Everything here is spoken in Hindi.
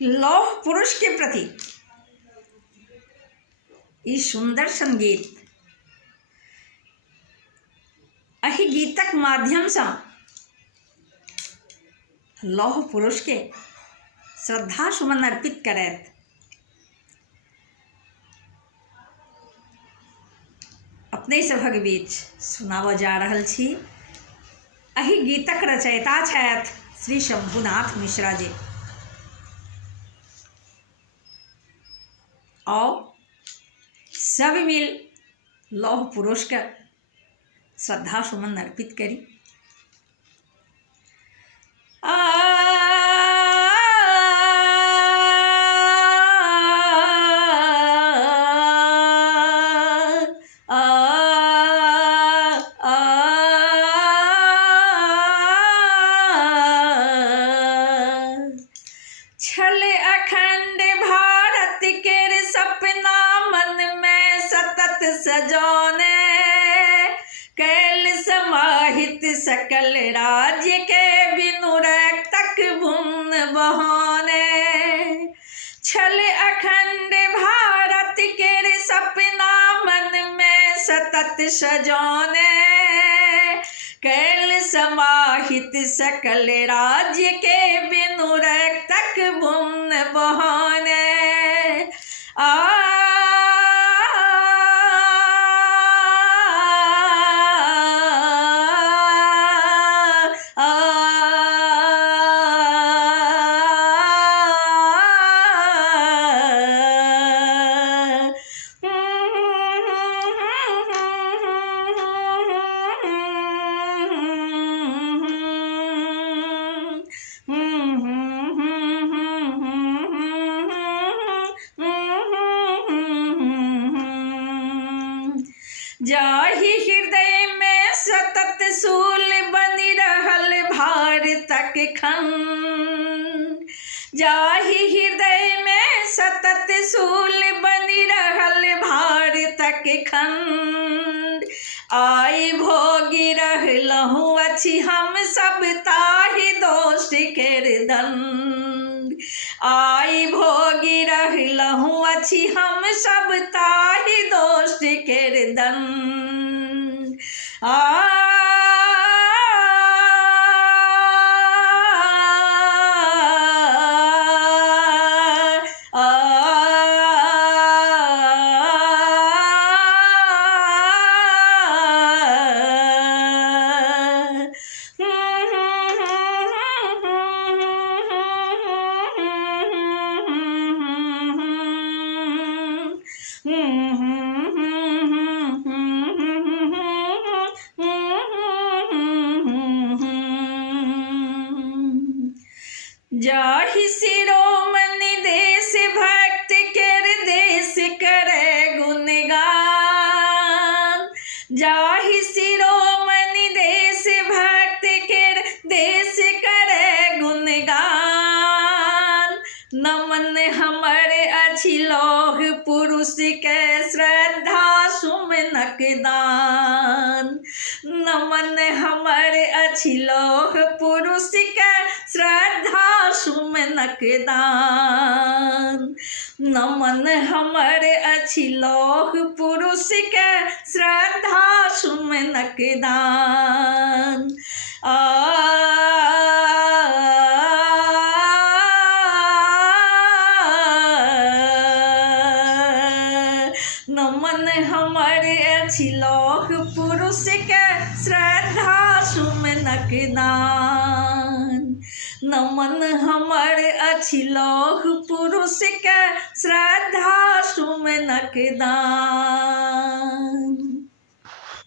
लौह पुरुष के प्रति ई सुंदर संगीत अहि गीतक माध्यम से लौह पुरुष के श्रद्धा सुमन अर्पित करैत अपने सभक बीच सुनाव जा रहल छी। अहि गीतक रचयिता छथि श्री शंभुनाथ मिश्रा जी। आओ सब मिल लौह पुरुष का श्रद्धा सुमन अर्पित करी। छल अखंड भारत के सपना मन में सतत सजौने, कैल समाहित सकल राज्य के बिनु तक भुन बहाने। छल अखंड भारत के सपना मन में सतत सजौने, कैल समाहित सकल राज्य के बिनु तक भुन बहाने। जाहि हृदय में सतत सूल बनी रहल भारतक खंड, जाहि हृदय में सतत सूल बनी रहल भारतक खंड। आई भोगी रहलहु अछि हम सब ताहि दोष केर दंड, आई भोगी रहलहु अछि हम सब ताहि दोष केर दंड। जाहि शिरोमणि देश भक्त केर देश करे गुणगान, जाहि शिरोमणि देश भक्त केर देश करे गुणगान। नमन हमर अछि लौह पुरुष के श्रद्धा सुमनक दान, नमन हमर अछि लौह पुरुष के श्रद्धा सुमनक दान। नमन हमर अछि लौह पुरुष के श्रद्धा सुमनक दान। नमन हमर अछि लौह पुरुष के श्रद्धा सुमनक दान। नमन हमर अछि लौह पुरुष के श्रद्धा सुमनक दान।